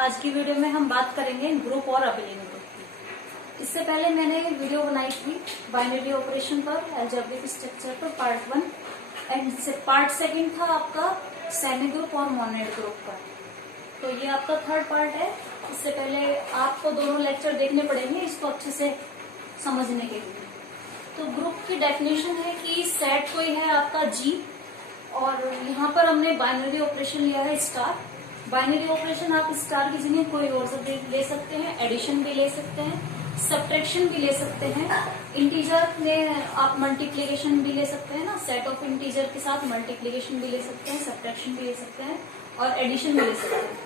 आज की वीडियो में हम बात करेंगे ग्रुप और अबेलियन ग्रुप की। इससे पहले मैंने वीडियो बनाई थी बाइनरी ऑपरेशन पर, अलजेब्रिक स्ट्रक्चर पर पार्ट 1 एंड पार्ट 2 था आपका सेमी ग्रुप और मोनोइड ग्रुप का। तो ये आपका थर्ड पार्ट है। इससे पहले आपको दोनों लेक्चर देखने पड़ेंगे इसको अच्छे से समझने के लिए। तो ग्रुप की डेफिनेशन है कि सेट कोई है आपका जी, और यहाँ पर हमने बाइनरी ऑपरेशन लिया है स्टार। बाइनरी ऑपरेशन आप स्टार की जगह कोई और सब ले सकते हैं, एडिशन भी ले सकते हैं, सब्ट्रैक्शन भी ले सकते हैं, इंटीजर में आप मल्टीप्लीकेशन भी ले सकते हैं ना, सेट ऑफ इंटीजर के साथ मल्टीप्लीकेशन भी ले सकते हैं, सब्ट्रैक्शन भी ले सकते हैं और एडिशन भी ले सकते हैं।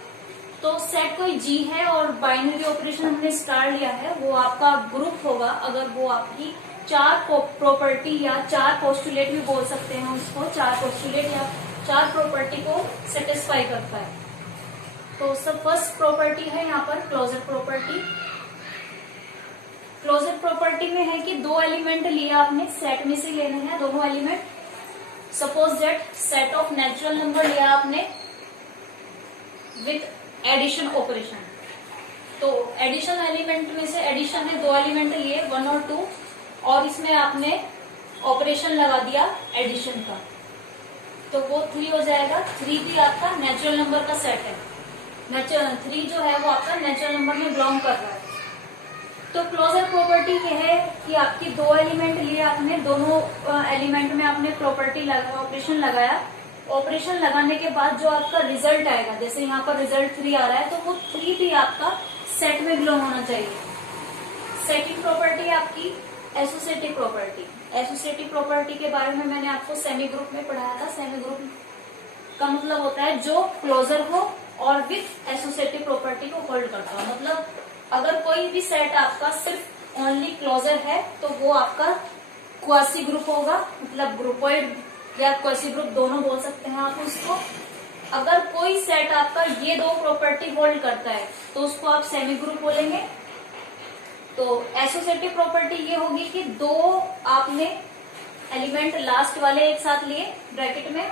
तो सेट कोई जी है और बाइनरी ऑपरेशन हमने स्टार लिया है, वो आपका ग्रुप होगा अगर वो आपकी चार प्रॉपर्टी या चार पोस्टुलेट भी बोल सकते हैं उसको, चार पोस्टुलेट या चार प्रॉपर्टी को सेटिस्फाई करता है। तो सब फर्स्ट प्रॉपर्टी है यहाँ पर क्लोजर प्रॉपर्टी। क्लोजर प्रॉपर्टी में है कि दो एलिमेंट लिया आपने, सेट में से लेने हैं दोनों element. Suppose that set of natural number लिया आपने विथ एडिशन ऑपरेशन। तो एडिशन एलिमेंट में से एडिशन है, दो एलिमेंट लिए 1 और 2, और इसमें आपने ऑपरेशन लगा दिया एडिशन का, तो वो 3 हो जाएगा। 3 भी आपका नेचुरल नंबर का सेट है। नेचुरल 3 जो है वो आपका नेचुरल नंबर में बिलोंग कर रहा है। तो क्लोजर प्रॉपर्टी ये है कि आपकी दो एलिमेंट लिए आपने, दोनों एलिमेंट में आपने प्रॉपर्टी ऑपरेशन लगाया। ऑपरेशन लगाने के बाद जो आपका रिजल्ट आएगा, जैसे यहाँ पर रिजल्ट 3 आ रहा है, तो वो 3 भी आपका सेट में बिलोंग होना चाहिए। सेकंड प्रॉपर्टी आपकी एसोसिएटिव प्रॉपर्टी। एसोसिएटिव प्रॉपर्टी के बारे में मैंने आपको सेमी ग्रुप में पढ़ाया था। सेमी ग्रुप का मतलब होता है जो क्लोजर हो और विथ एसोसिएटिव प्रॉपर्टी को होल्ड करता हो। मतलब अगर कोई भी सेट आपका सिर्फ ओनली क्लोजर है तो वो आपका क्वासी ग्रुप होगा, मतलब ग्रुपोइड या क्वासी ग्रुप दोनों बोल सकते हैं आप उसको। अगर कोई सेट आपका ये दो प्रॉपर्टी होल्ड करता है तो उसको आप सेमी ग्रुप बोलेंगे। तो एसोसिएटिव प्रॉपर्टी ये होगी कि दो आपने एलिमेंट लास्ट वाले एक साथ लिए ब्रैकेट में,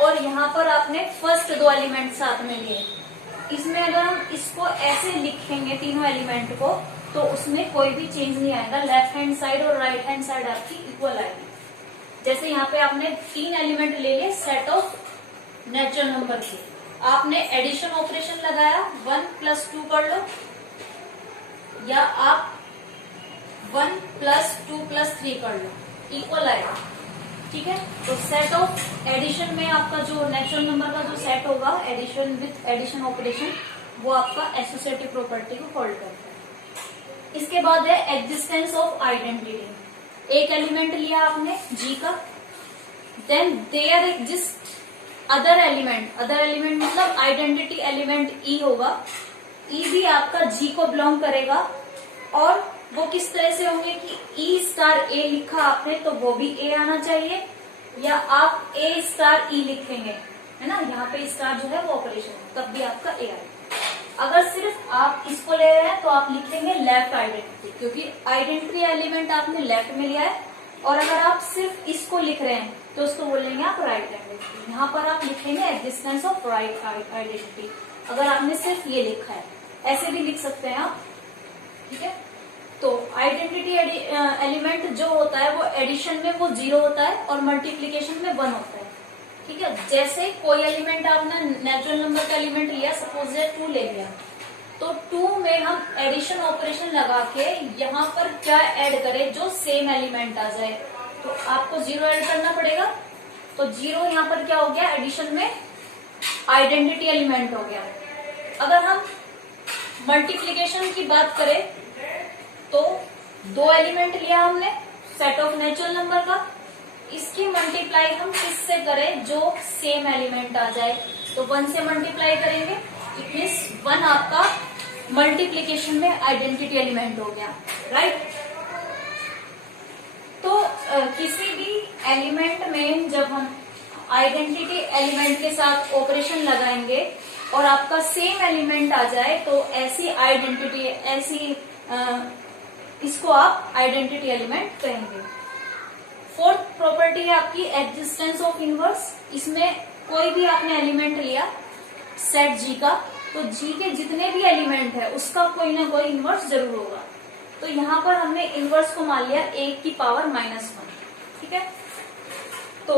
और यहाँ पर आपने फर्स्ट दो एलिमेंट साथ में लिए। इसमें अगर हम इसको ऐसे लिखेंगे तीनों एलिमेंट को, तो उसमें कोई भी चेंज नहीं आएगा। लेफ्ट हैंड साइड और राइट हैंड साइड आपकी इक्वल आएगी। जैसे यहाँ पे आपने 3 एलिमेंट ले लिए सेट ऑफ नेचुरल नंबर के, आपने एडिशन ऑपरेशन लगाया, 1 + 2 कर लो, या आप 1 + 2 + 3 कर लो, इक्वल आएगा। ठीक है। तो सेट ऑफ एडिशन में आपका जो नेचुरल नंबर का जो सेट होगा एडिशन विथ एडिशन ऑपरेशन, वो आपका एसोसिएटिव प्रॉपर्टी को होल्ड करता है। इसके बाद है एग्जिस्टेंस ऑफ आइडेंटिटी। एक एलिमेंट लिया आपने जी का, then there exist other element. Other element मतलब आइडेंटिटी एलिमेंट ई होगा। ई भी आपका जी को बिलोंग करेगा, और वो किस तरह से होंगे कि E*A लिखा आपने तो वो भी A आना चाहिए, या आप A*E लिखेंगे, है ना, यहाँ पे स्टार जो है वो ऑपरेशन, तब भी आपका A आएगा। अगर सिर्फ आप इसको ले रहे हैं तो आप लिखेंगे लेफ्ट आइडेंटिटी, क्योंकि आइडेंटिटी एलिमेंट आपने लेफ्ट में लिया है। और अगर आप सिर्फ इसको लिख रहे हैं तो उसको बोलेंगे आप राइट आइडेंटिटी। यहाँ पर आप लिखेंगे एग्जिस्टेंस ऑफ राइट आइडेंटिटी, अगर आपने सिर्फ ये लिखा है। ऐसे भी लिख सकते हैं आप। ठीक है। तो आइडेंटिटी एलिमेंट जो होता है वो एडिशन में वो 0 होता है और मल्टीप्लीकेशन में 1 होता है। ठीक है। जैसे कोई एलिमेंट आपने नेचुरल नंबर का एलिमेंट लिया, सपोज 2 ले लिया, तो 2 में हम एडिशन ऑपरेशन लगा के यहाँ पर क्या ऐड करें जो सेम एलिमेंट आ जाए, तो आपको 0 ऐड करना पड़ेगा। तो 0 यहाँ पर क्या हो गया, एडिशन में आइडेंटिटी एलिमेंट हो गया। अगर हम मल्टीप्लीकेशन की बात करें तो दो एलिमेंट लिया हमने सेट ऑफ नेचुरल नंबर का, इसकी मल्टीप्लाई हम किससे करें जो सेम एलिमेंट आ जाए, तो 1 से मल्टीप्लाई करेंगे। इट मीन्स 1 आपका मल्टीप्लीकेशन में आइडेंटिटी एलिमेंट हो गया, राइट। तो किसी भी एलिमेंट में जब हम आइडेंटिटी एलिमेंट के साथ ऑपरेशन लगाएंगे और आपका सेम एलिमेंट आ जाए, तो ऐसी आइडेंटिटी इसको आप आइडेंटिटी एलिमेंट कहेंगे। फोर्थ प्रॉपर्टी है आपकी एग्जिस्टेंस ऑफ इनवर्स। इसमें कोई भी आपने एलिमेंट लिया सेट जी का, तो जी के जितने भी एलिमेंट है उसका कोई ना कोई इनवर्स जरूर होगा। तो यहाँ पर हमने इनवर्स को मान लिया 1 की पावर -1, ठीक है। तो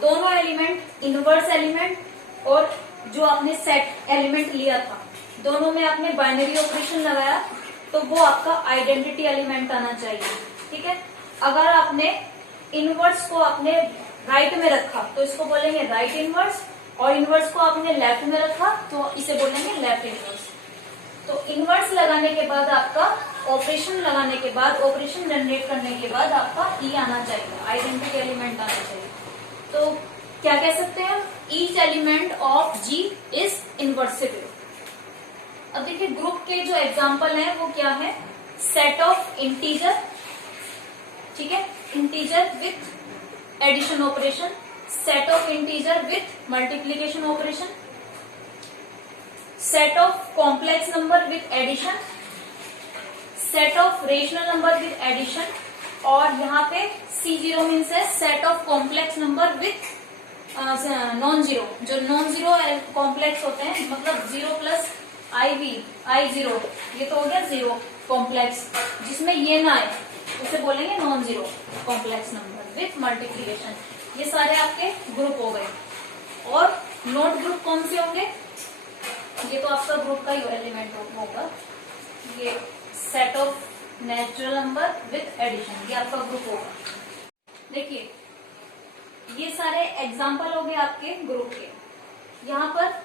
दोनों एलिमेंट, इनवर्स एलिमेंट और जो आपने सेट एलिमेंट लिया था, दोनों में आपने बाइनरी ऑपरेशन लगाया तो वो आपका आइडेंटिटी एलिमेंट आना चाहिए, ठीक है। अगर आपने इनवर्स को आपने राइट में रखा तो इसको बोलेंगे राइट इनवर्स, और इनवर्स को आपने लेफ्ट में रखा तो इसे बोलेंगे लेफ्ट इनवर्स। तो इनवर्स लगाने के बाद आपका ऑपरेशन लगाने के बाद, ऑपरेशन जनरेट करने के बाद आपका ई आना चाहिए, आइडेंटिटी एलिमेंट आना चाहिए। तो क्या कह सकते हैं हम, each element of G is invertible. अब देखिए ग्रुप के जो एग्जाम्पल है वो क्या है, सेट ऑफ इंटीजर, ठीक है, integer with addition operation, set of integer with multiplication operation, set of complex number with addition, set of rational number with addition, और यहाँ पे C0 मीन्स है set of complex number with non zero. जो non zero complex होते हैं, मतलब 0 plus I0, ये तो हो गया जीरो कॉम्प्लेक्स, जिसमें ये ना आए उसे बोलेंगे non zero complex number with multiplication. ये सारे आपके ग्रुप हो गए। और नोट ग्रुप कौन से होंगे, ये तो आपका ग्रुप का ही एलिमेंट होगा, ये set of natural number with addition, ये आपका ग्रुप होगा। देखिए ये सारे एग्जाम्पल हो गए आपके ग्रुप के। यहाँ पर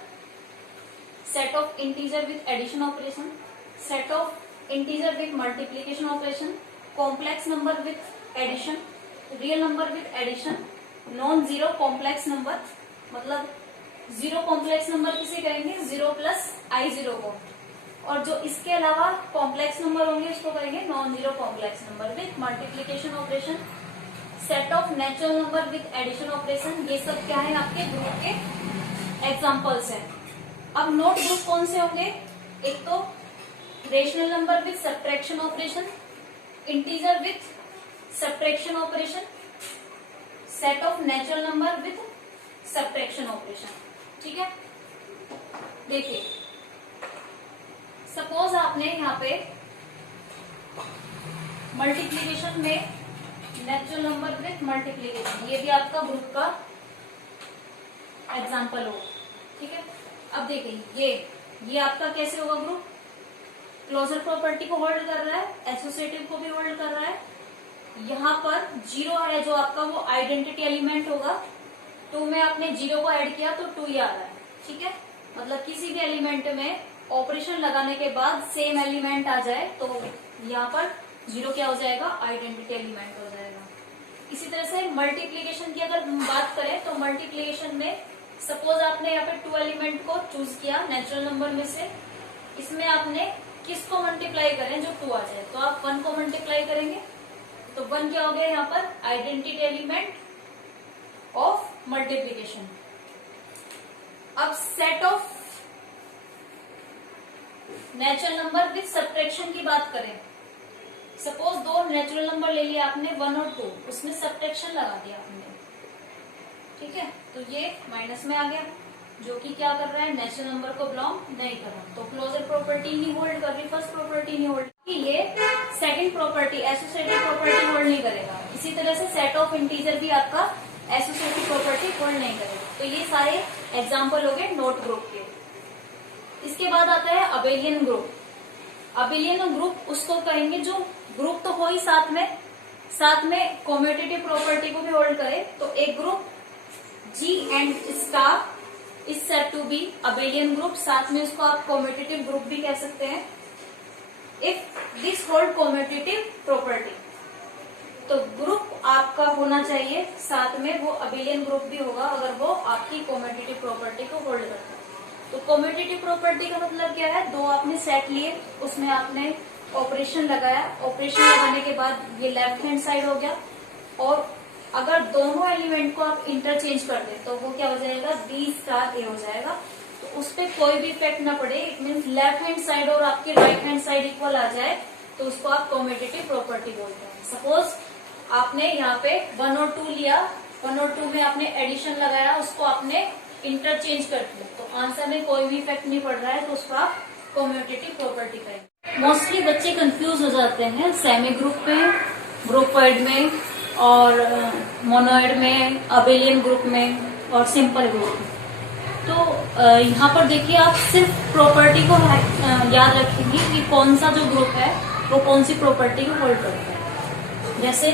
set of integer with addition operation, set of integer with multiplication operation, complex number with addition, real number with addition, non zero complex number, मतलब जीरो कॉम्प्लेक्स नंबर किसे कहेंगे, 0 प्लस I0 को, और जो इसके अलावा कॉम्प्लेक्स नंबर होंगे उसको कहेंगे non zero complex number with multiplication operation, set of natural number with addition operation. ये सब क्या है, आपके ग्रुप के एग्जाम्पल्स हैं। अब नोट ग्रुप कौन से होंगे, एक तो rational number with subtraction operation, integer with subtraction operation, set of natural number with subtraction operation, ठीक है। देखिए सपोज आपने यहाँ पे मल्टीप्लीकेशन में नेचुरल नंबर विथ मल्टीप्लीकेशन, ये भी आपका ग्रुप का एग्जाम्पल हो, ठीक है। अब देखिए ये आपका कैसे होगा ग्रुप, क्लोजर प्रॉपर्टी को होल्ड कर रहा है, एसोसिएटिव को भी होल्ड कर रहा है। यहाँ पर जीरो है जो आपका, वो आइडेंटिटी एलिमेंट होगा। 2 में आपने जीरो को ऐड किया तो 2 ही आ रहा है, ठीक है। मतलब किसी भी एलिमेंट में ऑपरेशन लगाने के बाद सेम एलिमेंट आ जाए तो यहाँ पर जीरो क्या हो जाएगा, आइडेंटिटी एलिमेंट हो जाएगा। इसी तरह से मल्टीप्लीकेशन की अगर बात करें तो मल्टीप्लीकेशन में सपोज आपने यहाँ पे 2 एलिमेंट को चूज किया नेचुरल नंबर में से, इसमें आपने किसको मल्टीप्लाई करें, जो 2 आ जाए, तो आप 1 को मल्टीप्लाई करेंगे तो 1 क्या हो गया यहाँ पर, आइडेंटिटी एलिमेंट ऑफ मल्टीप्लीकेशन। अब set of natural number with subtraction की बात करें, सपोज 2 नेचुरल नंबर ले लिया आपने 1 और 2, उसमें सब्ट्रैक्शन लगा दिया आपने, ठीक है। तो ये माइनस में आ गया, जो कि क्या कर रहा है, नेचुरल नंबर को बिलोंग नहीं कर रहा, तो क्लोजर प्रॉपर्टी नहीं होल्ड कर रही, फर्स्ट प्रॉपर्टी नहीं होल्ड, ये second property associative property hold नहीं करेगा। इसी तरह से सेट ऑफ इंटीजर भी आपका एसोसिएटिव प्रॉपर्टी होल्ड नहीं करेगा। तो ये सारे एग्जाम्पल हो गए नोट ग्रुप के। इसके बाद आता है अबेलियन ग्रुप। अबेलियन ग्रुप उसको कहेंगे जो ग्रुप तो हो ही साथ में कम्यूटेटिव प्रॉपर्टी को भी होल्ड करे। तो एक group G and star is said to be abelian group, साथ में उसको आप कम्यूटेटिव ग्रुप भी कह सकते हैं। If this hold commutative property, तो ग्रुप आपका होना चाहिए साथ में वो अबेलियन ग्रुप भी होगा अगर वो आपकी कम्यूटेटिव प्रॉपर्टी को होल्ड करता है। तो कम्यूटेटिव प्रॉपर्टी का मतलब क्या है, 2 आपने सेट लिए, उसमें आपने ऑपरेशन लगाया, ऑपरेशन लगाने के बाद ये लेफ्ट हैंड साइड हो गया, और अगर दोनों एलिमेंट को आप इंटरचेंज कर दे तो वो क्या हो जाएगा, B स्टार A हो जाएगा। तो उस पर कोई भी इफेक्ट ना पड़े, it mean left hand side और आपकी राइट हैंड साइड इक्वल आ जाए तो उसको आप कम्यूटेटिव प्रॉपर्टी बोलते हैं। सपोज आपने यहाँ पे 1 और 2 लिया, 1 और 2 में आपने एडिशन लगाया, उसको आपने इंटरचेंज करती है, तो आंसर में कोई भी इफेक्ट नहीं पड़ रहा है, तो उसको आप कम्यूटेटिव प्रॉपर्टी करेंगे। मोस्टली बच्चे कंफ्यूज हो जाते हैं सेमी ग्रुप में, ग्रुपॉइड में और मोनोइड में, अबेलियन ग्रुप में और सिंपल ग्रुप में। तो यहाँ पर देखिए आप सिर्फ प्रॉपर्टी को याद रखेंगे कि कौन सा जो ग्रुप है वो कौन सी प्रॉपर्टी को होल्ड करता है। जैसे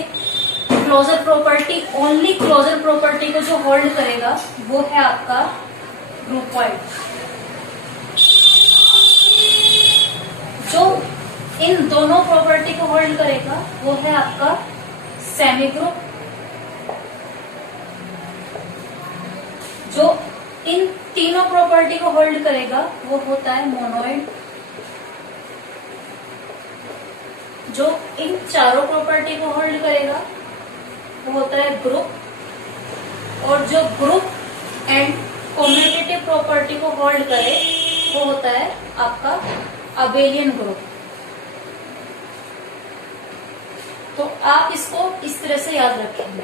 closure property, only closure property को जो होल्ड करेगा वो है आपका ग्रुपॉइड। जो इन दोनों प्रॉपर्टी को होल्ड करेगा वो है आपका सेमी ग्रुप। जो इन तीनों प्रॉपर्टी को होल्ड करेगा वो होता है मोनोइड। जो इन चारों प्रॉपर्टी को होल्ड करेगा वो होता है ग्रुप। और जो ग्रुप एंड कम्यूटेटिव प्रॉपर्टी को होल्ड करे वो होता है आपका अबेलियन ग्रुप। तो आप इसको इस तरह से याद रखेंगे।